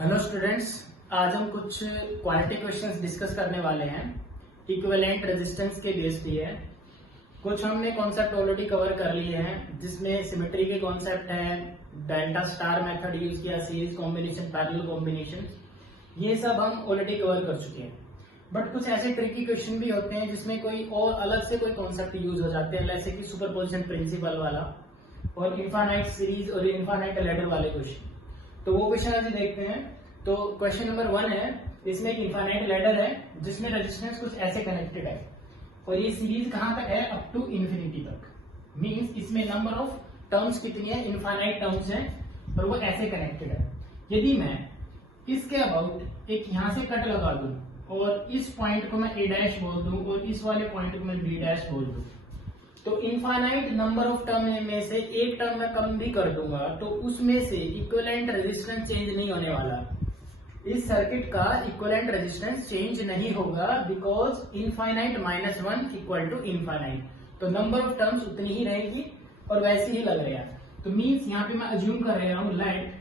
Hello students, आज हम कुछ क्वालिटी क्वेश्चंस डिस्कस करने वाले हैं इक्विवेलेंट रेजिस्टेंस के बेस पे है। कुछ हमने कॉन्सेप्ट ऑलरेडी कवर कर लिए हैं, जिसमें सिमेट्री के कॉन्सेप्ट है, डेल्टा स्टार मेथड यूज किया, सीरीज कॉम्बिनेशन, पैरेलल कॉम्बिनेशन, ये सब हम ऑलरेडी कवर कर चुके हैं। बट कुछ ऐसे ट्रिकी क्वेश्चन भी होते हैं जिसमें कोई और अलग से कोई कॉन्सेप्ट यूज हो जाते हैं, जैसे कि सुपरपोजिशन प्रिंसिपल वाला और इनफाइनाइट सीरीज और इनफाइनाइट लैडर वाले क्वेश्चन। तो वो क्वेश्चन आज देखते हैं। तो क्वेश्चन नंबर 1 है, इसमें एक इनफाइनाइट लैडर है जिसमें रेजिस्टेंस कुछ ऐसे कनेक्टेड है और ये सीरीज कहां तक है, अप टू इंफिनिटी तक। मींस इसमें नंबर ऑफ टर्म्स कितनी है, इनफाइनाइट टर्म्स है और वो ऐसे कनेक्टेड है। यदि मैं इसके अबाउट एक यहां से कट लगा दूं और इस पॉइंट को मैं ए डैश बोल दूं और इस वाले पॉइंट को मैं बी डैश बोल दूं, तो इनफाइनाइट नंबर ऑफ टर्म में से एक टर्म मैं कम भी कर दूंगा तो उसमें से इक्विवेलेंट रेजिस्टेंस चेंज नहीं होने वाला। इस सर्किट का इक्विवेलेंट रेजिस्टेंस चेंज नहीं होगा, because infinite minus 1 equal to infinite. तो नंबर ऑफ टर्म्स उतनी ही रहेगी और वैसे ही लग रहा है। तो मीन्स यहाँ पे मैं अज्यूम कर रहा हूं let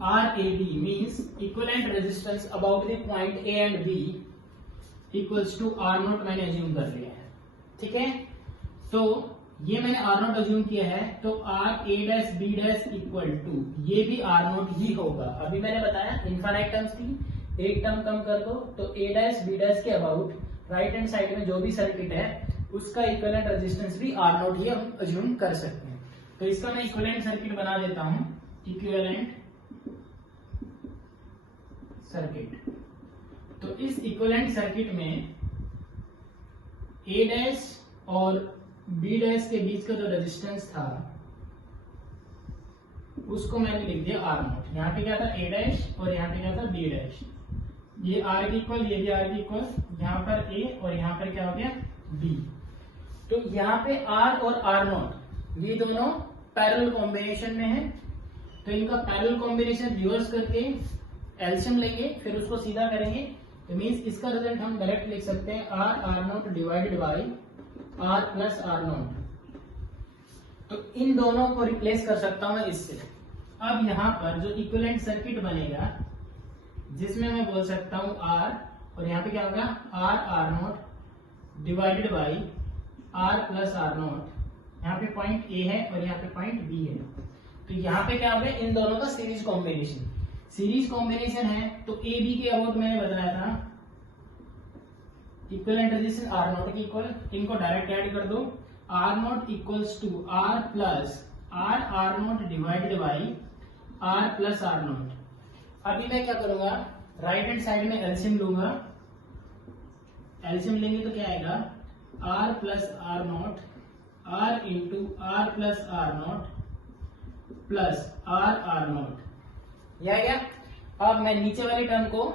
RAB means equivalent resistance about the point A and B equals to R0 मैंने अज्यूम कर लिया है। ठीक है, तो ये मैंने R0 अज्यूम किया है, तो RA dash B dash equal to ये भी R0 ही होगा। अभी मैंने बताया इनफाइनाइट टर्म्स थी, एक टर्म कम कर दो तो A डैश B डैश के अबाउट राइट हैंड साइड में जो भी सर्किट है उसका इक्विवेलेंट रेजिस्टेंस भी R0 ही हम अज्यूम कर सकते हैं। तो इसका मैं इक्विवेलेंट सर्किट बना देता हूं, इक्विवेलेंट सर्किट। तो इस इक्विवेलेंट सर्किट में A डैश और B डैश के बीच का जो रेजिस्टेंस था उसको मैंने लिख दिया R0। यहाँ पे क्या था, A डैश और यहाँ पे क्या था, B डैश। ये R की इक्वल, ये भी R की इक्वल, यहाँ पर A और यहाँ पर क्या हो गया, B। तो यहाँ पे R और R0 ये दोनों पैरेलल कॉम्बिनेशन में है, तो इनका पैरेलल कॉम्बिनेशन रिवर्स करके एलसीएम लेंगे, फिर उसको सीधा करेंगे। तो मीन्स इसका रिजल्ट हम डायरेक्ट लिख सकते हैं R0 divided by R plus R0। तो इन दोनों को रिप्लेस कर सकता हूं इससे। अब यहां पर जो इक्विवेलेंट सर्किट बनेगा जिसमें मैं बोल सकता हूं R और यहाँ पे क्या होगा R0 divided by R plus R0। यहाँ पे पॉइंट A है और यहाँ पे पॉइंट B है, तो यहाँ पे क्या होगा, इन दोनों का सीरीज कॉम्बिनेशन। सीरीज कॉम्बिनेशन है तो ए बी के अबाउट मैंने बताया था इक्विवेलेंट रेजिस्टेंस R0 के इक्वल, इनको डायरेक्ट ऐड कर दो, R0 equals to R plus R0 divided by R plus R0। अभी मैं क्या करूंगा, राइट हैंड साइड में एलसीएम लूंगा। एलसीएम लेंगे तो क्या आएगा, R plus R0 R into R plus R0 plus R0। यह आ गया। अब मैं नीचे वाले टर्म को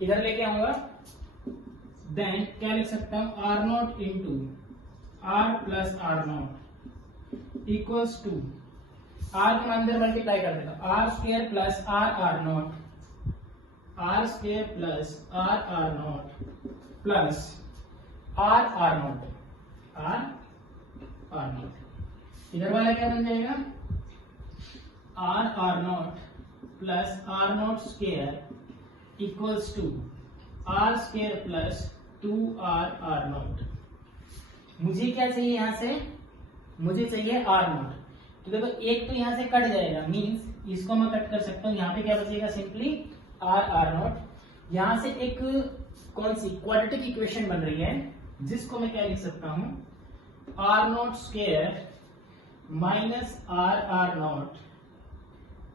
इधर लेके आऊंगा, देन क्या लिख सकता हूं, R0 into R plus R0 equals to R को अंदर मल्टीप्लाई कर देता हूं, R square plus R0 R square plus R0 plus R0। इधर वाला क्या बन जाएगा, R0 plus R0 square equals to R square plus 2R0। मुझे क्या चाहिए, यहां से मुझे चाहिए R0। तो देखो एक तो यहां से कट जाएगा, मींस इसको मैं कट कर सकता हूं, यहाँ पे क्या बचेगा, सिंपली R0। यहां से एक कौन सी क्वाड्रेटिक इक्वेशन बन रही है जिसको मैं क्या लिख सकता हूं, R0 square minus R0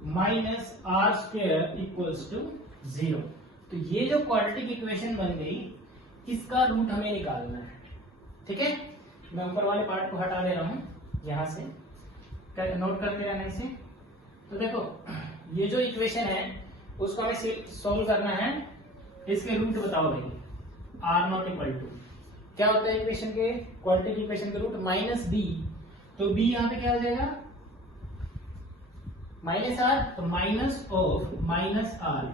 minus R square equals to 0। तो ये जो क्वाड्रेटिक इक्वेशन बन गई, इसका रूट हमें निकालना है। ठीक है, मैं ऊपर वाले पार्ट को हटा दे रहा हूं, यहां से नोट करते रहना इसे। तो देखो ये जो इक्वेशन है उसको हमें सोल्व करना है, इसके रूट बताओ भाई। R0 इक्वल टू क्या होता है इक्वेशन के, क्वाड्रेटिक इक्वेशन के रूट माइनस B। तो B यहां पे क्या हो जाएगा, माइनस R, तो माइनस ऑफ माइनस R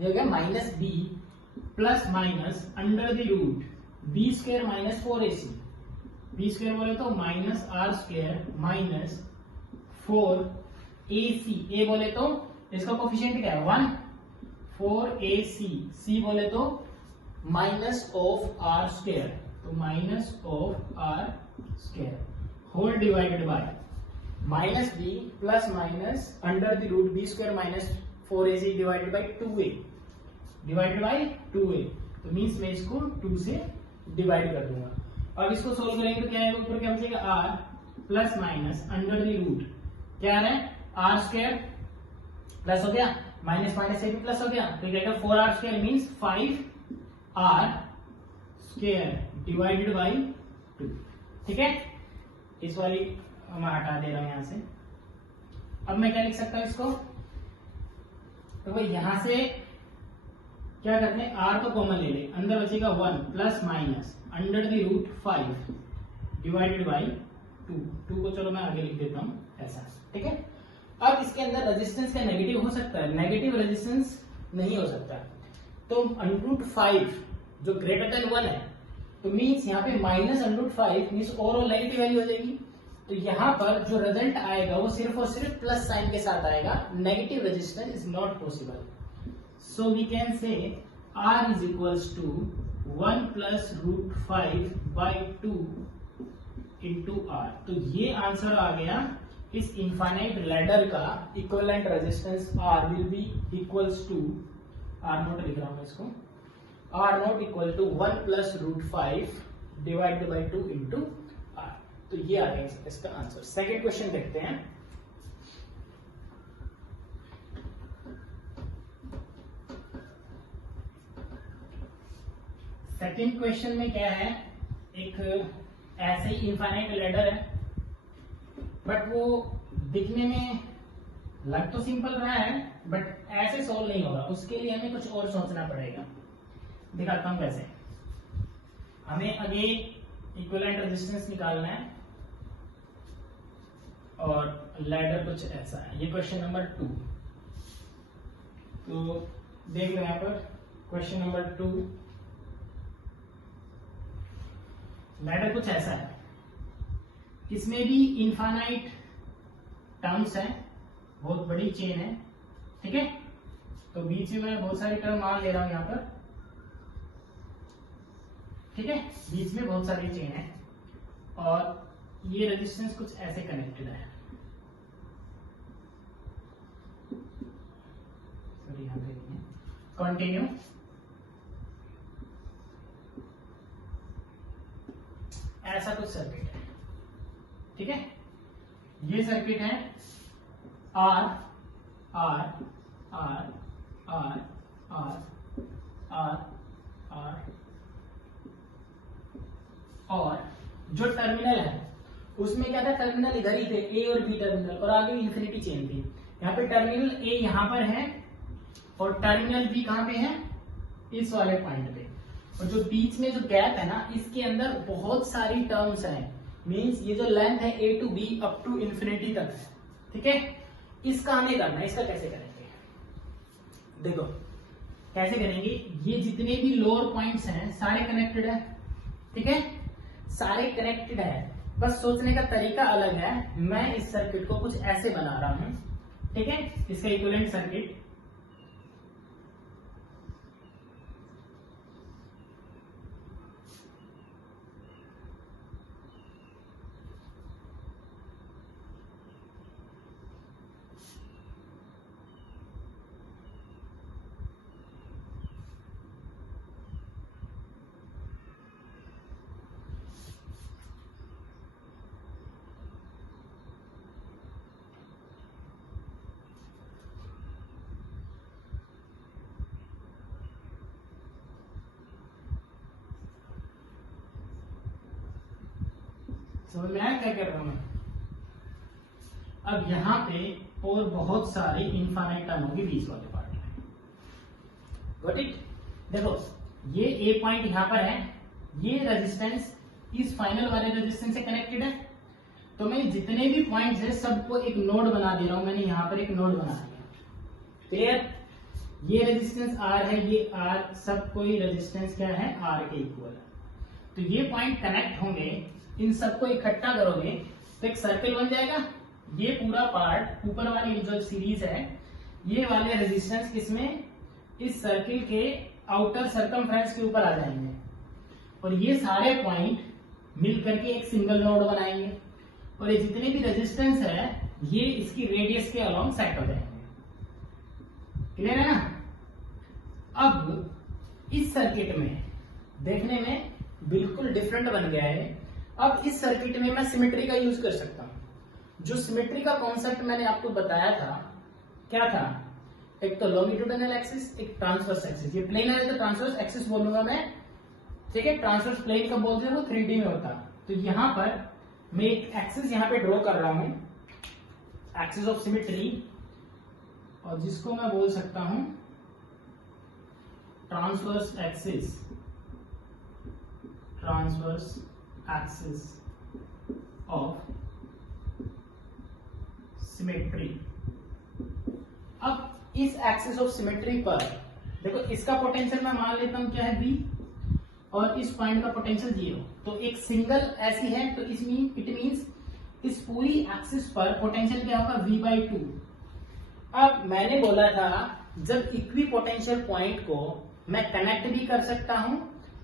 ये हो गया minus B plus minus under the root B square minus 4AC। B square बोले तो minus R square minus 4AC, A बोले तो इसका कोफिशिएंट क्या है 1, 4ac, c बोले तो माइनस ऑफ आर स्क्वायर, तो minus of R square whole divided by minus B plus minus under the root B square minus 4ac divided by 2a, divided by 2a, तो means मैं इसको 2 से divide कर दूंगा। अब इसको सोल्व करेंगे तो क्या है, ऊपर क्या बचेगा R plus minus under the root क्या है आर स्क्वायर प्लस हो गया माइनस माइनस से भी प्लस हो गया, तो क्या 4r square means 5r square divided by 2। ठीक है, इस वाली मैं हटा दे रहा हूं यहां से। अब मैं क्या लिख सकता हूं इसको, तो भाई यहां से क्या करते हैं r को कॉमन ले ले, अंदर बचेगा 1 plus minus under the root 5 divided by 2 को चलो मैं आगे लिख देता हूं ऐसा। ठीक है, अब इसके अंदर रेजिस्टेंस का नेगेटिव हो सकता है, नेगेटिव रेजिस्टेंस नहीं हो सकता, तो अंडरूट 5 जो ग्रेटर देन 1 है, तो मीन्स यहाँ पे minus under root 5 means overall negative value हो जाएगी, तो यहाँ पर जो रिजल्ट आएगा वो सिर्फ और सिर्फ प्लस साइन के साथ आएगा, negative resistance is not possible. So we can say R is equals to 1 plus root 5 by 2 into R। तो ये आंसर आ गया इस इनफाइनाइट लैडर का equivalent resistance R will be equals to, R naught लिख रहा हूं इसको, R naught equal to 1 plus root 5 divided by 2 into R। तो ये आ गया इसका आंसर। सेकेंड क्वेश्चन देखते हैं। सेकेंड क्वेश्चन में क्या है, एक ऐसे ही इनफाइनाइट लैडर है, बट वो दिखने में लग तो सिंपल रहा है बट ऐसे सोल्व नहीं होगा, उसके लिए हमें कुछ और सोचना पड़ेगा। दिखाता हूं कैसे। हमें आगे इक्विवेलेंट रेजिस्टेंस निकालना है और लैडर कुछ ऐसा है। ये क्वेश्चन नंबर 2, तो देख लो यहां पर क्वेश्चन नंबर 2, लैडर कुछ ऐसा है, इसमें भी इनफाइनाइट टर्म्स है, बहुत बड़ी चेन है। ठीक है, तो बीच में मैं बहुत सारी टर्म मान ले रहा हूं यहां पर। ठीक है, बीच में बहुत सारी चेन है और ये रेजिस्टेंस कुछ ऐसे कनेक्टेड है। सॉरी, यहां पे कंटिन्यू। ऐसा कुछ सर्किट है। ठीक है, ये सर्किट है R R R R R R R, और जो टर्मिनल है उसमें क्या था, टर्मिनल इधर ही थे, ए और बी टर्मिनल, और आगे इन्फिनिटी चेन थी। यहाँ पे टर्मिनल ए यहाँ पर है और टर्मिनल बी कहाँ पे है, इस वाले पॉइंट पे, और जो बीच में जो गैप है ना, इसके अंदर बहुत सारी टर्म्स हैं, मींस ये जो लेंथ है A to B up to infinity तक है। ठीक है, इसका हमें करना है। इसका कैसे करेंगे, देखो कैसे करेंगे। ये जितने भी लोअर पॉइंट्स हैं सारे कनेक्टेड है। ठीक है, सारे कनेक्टेड है, बस सोचने का तरीका अलग है। मैं इस सर्किट को कुछ ऐसे बना रहा हूं। ठीक है, इसका इक्विवेलेंट सर्किट समझ में आया क्या कर रहा हूं मैं। अब यहाँ पे और बहुत सारी इनफाइनाइट टर्म होगी बीच वाले पार्ट में। Got it. देखो ये ए पॉइंट यहाँ पर है, ये रेजिस्टेंस इस फाइनल वाले रेजिस्टेंस से कनेक्टेड है, तो मैं जितने भी पॉइंट्स है सबको एक नोड बना दे रहा हूं। मैंने यहाँ पर एक नोड बना दिया। क्लियर, ये रेजिस्टेंस R है, ये R, सब कोई रेजिस्टेंस क्या है, R के इक्वल है। तो ये पॉइंट कनेक्ट होंगे, इन सबको इकट्ठा करोगे तो एक सर्कल बन जाएगा। ये पूरा पार्ट ऊपर वाली जो सीरीज है ये वाले रेजिस्टेंस किसमें, इस सर्किल के आउटर सर्कमफ्रेंस के ऊपर आ जाएंगे और ये सारे पॉइंट मिल करके एक सिंगल नोड बनाएंगे और ये जितने भी रेजिस्टेंस है ये इसकी रेडियस के अलोंग सेट हो जाएंगे। क्लियर है ना? अब इस सर्किट में देखने में बिल्कुल डिफरेंट बन गया है। अब इस सर्किट में मैं सिमेट्री का यूज कर सकता हूं। जो सिमेट्री का कॉन्सेप्ट मैंने आपको बताया था, क्या था? एक तो लॉन्गिट्यूडिनल एक्सिस, एक ट्रांसवर्स एक्सिस। ये प्लेन है तो ट्रांसवर्स एक्सिस बोलूंगा मैं, ठीक है। ट्रांसवर्स प्लेन का बोलते हैं वो 3D में होता। तो यहां पर मैं एक एक्सिस यहां पे ड्रॉ कर रहा हूं, एक्सिस ऑफ सिमेट्री, और जिसको मैं बोल सकता हूं transverse axis, transverse axis of symmetry. अब इस एक्सिस ऑफ सिमेट्री पर देखो, इसका पोटेंशियल मैं मान लेता हूं क्या है, V, और इस पॉइंट का पोटेंशियल 0। तो एक सिंगल ऐसी है तो इट मींस इस पूरी एक्सिस पर पोटेंशियल क्या होगा, V/2। अब मैंने बोला था जब इक्वी पोटेंशियल पॉइंट को मैं कनेक्ट भी कर सकता हूं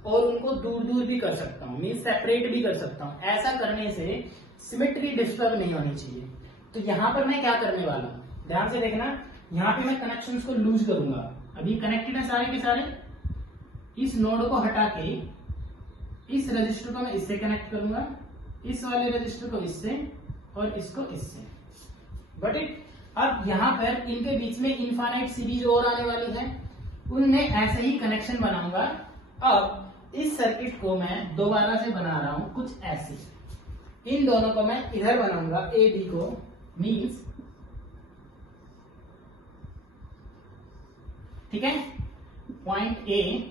और उनको दूर दूर भी कर सकता हूं, मींस सेपरेट भी कर सकता हूं। ऐसा करने से सिमेट्री डिस्टर्ब नहीं होनी चाहिए। तो यहां पर मैं क्या करने वाला हूं, ध्यान से देखना। यहां पे मैं कनेक्शंस को लूज करूंगा। अभी कनेक्टेड है सारे के सारे। इस नोड को हटा के इस रजिस्टर को मैं इससे कनेक्ट करूंगा, इस वाले रजिस्टर को इससे और इसको इससे। बट अब यहां पर इनके बीच में इनफाइनाइट सीरीज और आने वाली है, उनमें ऐसे ही कनेक्शन बनाऊंगा। अब इस सर्किट को मैं दोबारा से बना रहा हूं कुछ ऐसे। इन दोनों को मैं इधर बनाऊंगा, ए बी को, मींस ठीक है, पॉइंट ए,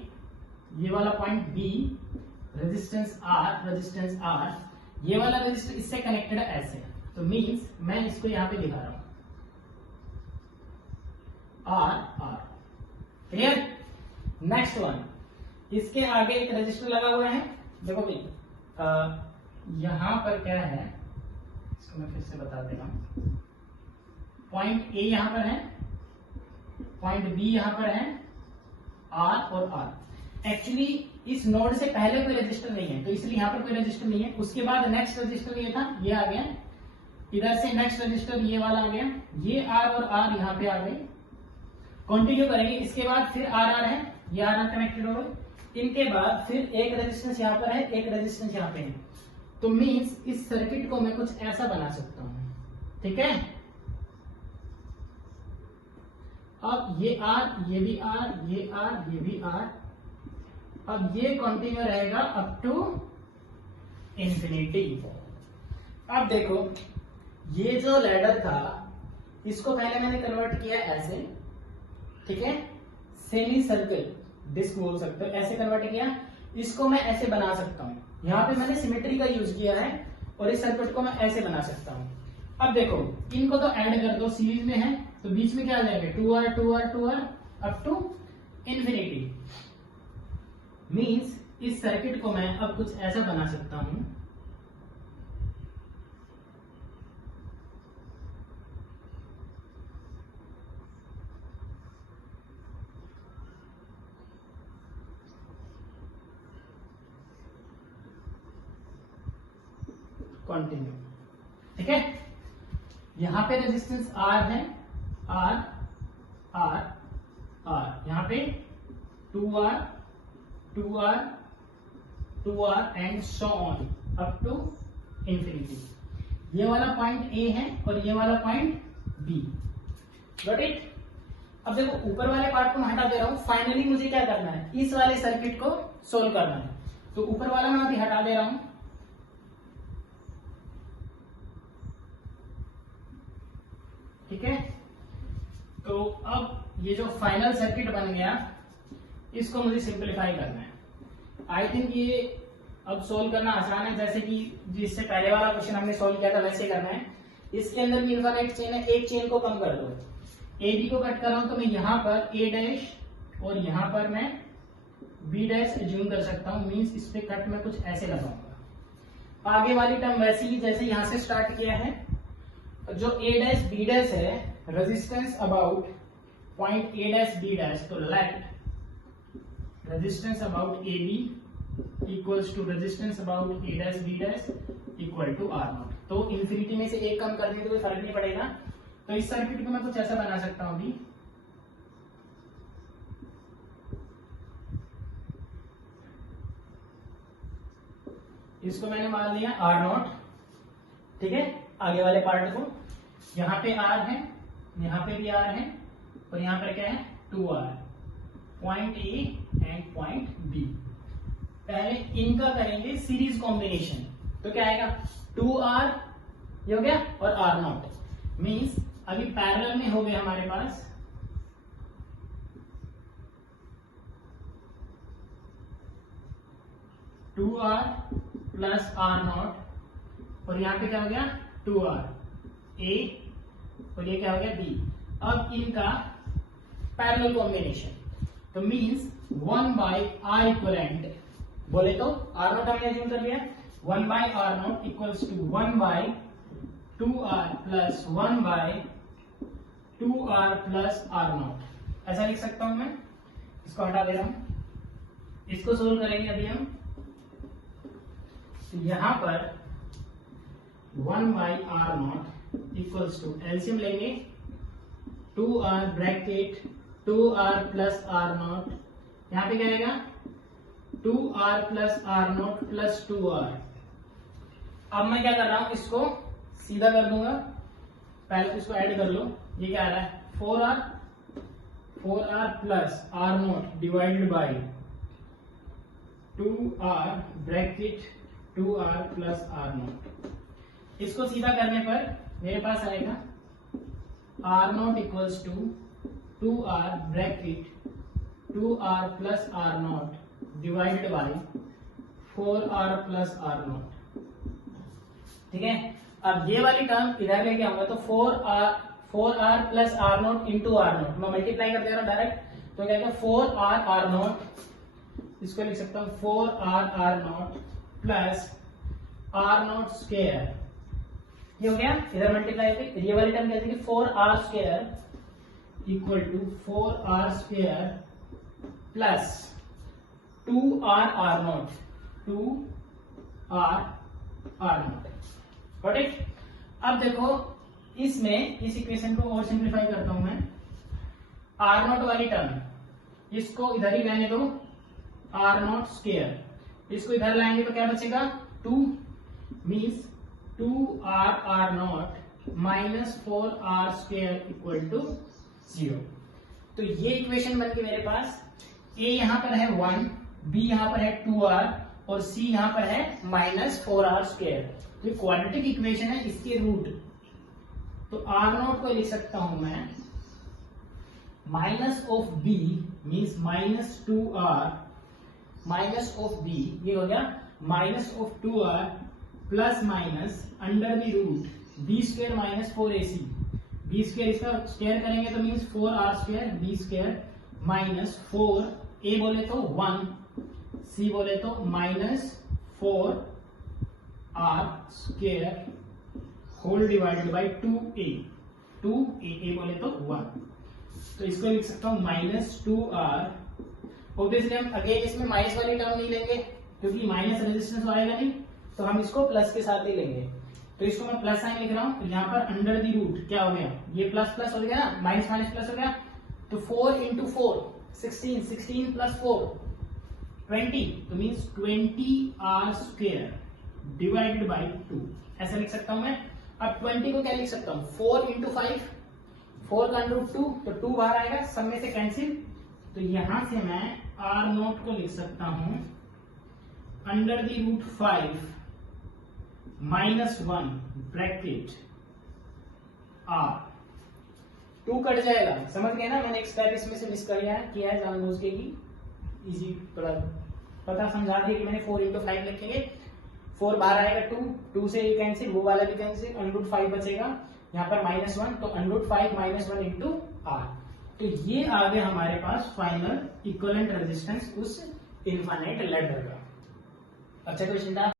ये वाला पॉइंट बी, रेजिस्टेंस आर, ये वाला रेजिस्टर इससे कनेक्टेड है ऐसे। तो मींस मैं इसको यहां पे दिखा रहा हूं, आर। क्लियर? नेक्स्ट वन, इसके आगे एक रेजिस्टर लगा हुआ है। देखो भाई, यहां पर क्या है, इसको मैं फिर से बता दे रहा हूं। पॉइंट ए यहां पर है, पॉइंट बी यहां पर है, आर और आर। एक्चुअली इस नोड से पहले कोई रजिस्टर नहीं है, तो इसलिए यहां पर कोई रजिस्टर नहीं है। उसके बाद नेक्स्ट रजिस्टर ये था, ये आ गया। इधर से नेक्स्ट रजिस्टर ये वाला आ गया, ये आर और आर यहां पे आ गए। कंटिन्यू करेंगे। इसके बाद फिर आर है, ये आर कनेक्टेड हो गए। इनके बाद फिर एक रेजिस्टेंस यहां पर है, एक रेजिस्टेंस यहां पे है। तो मींस इस सर्किट को मैं कुछ ऐसा बना सकता हूं, ठीक है। अब ये आर, ये भी आर, ये आर, ये भी आर। अब ये कंटिन्यू रहेगा अप टू इंफिनिटी। अब देखो, ये जो लैडर था इसको पहले मैंने कन्वर्ट किया ऐसे, ठीक है, सेमी सर्कल डिस्क बोल सकते हो, ऐसे कन्वर्ट किया। इसको मैं ऐसे बना सकता हूं। यहां पे मैंने सिमेट्री का यूज किया है और इस सर्किट को मैं ऐसे बना सकता हूं। अब देखो, इनको तो ऐड कर दो, सीरीज में है, तो बीच में क्या आ जाएंगे, 2R 2R 2R up to infinity. Means इस सर्किट को मैं अब कुछ ऐसा बना सकता हूं, कंटिन्यू, ठीक है। यहां पे रेजिस्टेंस आर है, आर आर आर, यहां पे 2R 2R 2R and so on up to infinity. ये वाला पॉइंट ए है और ये वाला पॉइंट बी। Got it? अब देखो, ऊपर वाले पार्ट को मैं हटा दे रहा हूं। फाइनली मुझे क्या करना है, इस वाले सर्किट को सोल्व करना है। तो ऊपर वाला मैं अभी हटा दे रहा हूं, ठीक है। तो अब ये जो फाइनल सर्किट बन गया, इसको मुझे सिंपलीफाई करना है। आई थिंक ये अब सोल्व करना आसान है, जैसे कि जिससे पहले वाला क्वेश्चन हमने सोल्व किया था वैसे करना है। इसके अंदर भी इनफाइनाइट चेन है, एक चेन को कम कर दो। ए बी को कट कर रहा हूं तो मैं यहां पर ए डैश और यहां पर मैं बी डैश एज्यूम कर सकता हूं। मींस इस पे कट में कुछ ऐसे लगाऊंगा। आगे वाली टर्म वैसी ही जैसे यहां से स्टार्ट किया है। जो ए डैश बी डैश है, resistance about point A dash B dash, तो let resistance about A B equals to resistance about A dash B dash equal to R naught. तो इन्फिनिटी में से एक कम करने तो कोई फर्क नहीं पड़ेगा। तो इस सर्किट को मैं कुछ ऐसा बना सकता हूं अभी, इसको मैंने मान लिया आर नॉट, ठीक है। आगे वाले पार्ट को, यहाँ पे आर है, यहाँ पे भी आर है, और यहाँ पर क्या है 2r, point A and point B. पहले इनका करेंगे सीरीज कॉम्बिनेशन, तो क्या आएगा 2r ये हो गया और आर नॉट, मीन्स अभी पैरेलल में हो गए हमारे पास 2r प्लस आर नॉट, और यहाँ पे क्या हो गया 2r a, और ये क्या हो गया b। अब इनका पैरेलल कॉम्बिनेशन, तो मीन्स 1 बाई आर इक्वलेंट, बोले तो आर नॉट हमने अज्यूम कर लिया, 1 by R naught equals to 1 by 2r plus 1 by 2r plus R naught. ऐसा लिख सकता हूं मैं, इसको हटा दे रहा हूं, इसको सोल्व करेंगे अभी हम। तो यहां पर 1 by R naught equals to LCM लेंगे 2r bracket 2r plus R not, यहां पे क्या आएगा 2r plus R naught plus 2r। अब मैं क्या कर रहा हूं, इसको सीधा कर दूंगा, पहले तो इसको ऐड कर लो, ये क्या आ रहा है 4r plus R naught divided by 2r bracket 2r plus R naught. इसको सीधा करने पर मेरे पास आएगा R naught equals to 2r bracket 2r plus R naught divided by 4r plus R naught, ठीक है। अब ये वाली टर्म इधर लेके आऊंगा, तो 4r plus R naught into R naught, मैं मल्टीप्लाई कर दे रहा हूं डायरेक्ट, तो क्या 4r आर नॉट, इसको लिख सकता हूं 4r R naught plus R naught square, ये हो गया इधर मल्टीप्लाई पे। ये वाली टर्म कहते हैं 4r square equal to 4r square plus 2r R naught, 2r R naught, got it. अब देखो इसमें इस इक्वेशन को और सिंप्लीफाई करता हूं मैं, आर नॉट वाली टर्म इसको इधर ही रहने दो, आर नॉट स्क्वायर, इसको इधर लाएंगे तो क्या बचेगा 2, means 2r R naught minus 4r square equal to 0। तो ये इक्वेशन बन के मेरे पास a यहां पर है 1, b यहां पर है 2r और c यहां पर है माइनस 4r स्क्वायर। तो ये क्वाड्रेटिक इक्वेशन है, इसके रूट, तो आर नॉट को लिख सकता हूं मैं minus of b means minus 2r minus of b, ये हो गया minus of 2r plus minus under the root B square minus 4ac, B square इसका स्क्वायर करेंगे तो means 4r square, B square minus 4, a बोले तो 1, c बोले तो minus 4r square whole divided by 2a, 2a बोले तो 1, तो इसको लिख सकता हूं माइनस 2r। ऑब्वियसली हम अगेन इसमें माइनस वाली टर्म नहीं लेंगे क्योंकि माइनस रेजिस्टेंस आएगा नहीं, तो हम इसको प्लस के साथ ही लेंगे। तो इसको मैं प्लस साइन लिख रहा हूं, तो यहाँ पर अंडर दी रूट क्या हो गया, ये प्लस प्लस हो गया ना, माइनस माइनस प्लस हो गया, तो 4 इंटू 4 16, 16 प्लस 4 20, तो means 20r square divided by 2, ऐसा लिख सकता हूं मैं। अब 20 को क्या लिख सकता हूं 4 इंटू 5, 4 का अंडर रूट 2, तो 2 बाहर आएगा, सब में से कैंसिल, तो यहां से मैं आर नॉट को लिख सकता हूं under the root 5 minus 1 bracket R, 2 cut जाएगा, समझ गए ना, मैंने एक स्टेप इसमें से मिस किया है जानबूझ के ही, इजी पता समझा दिया कि मैंने 4 इंटू 5 लिखेंगे, 4 बाहर आएगा 2 से ये कैंसिल, वो वाला भी कैंसिल, अंडर 5 बचेगा, यहाँ पर माइनस 1, तो अंडर 5 माइनस 1 इंटू आर। तो ये आ गया हमारे पास फाइनल इक्विवेलेंट रेजिस्टेंस उस इनफाइनाइट लैडर का। अच्छा क्वेश्चन था।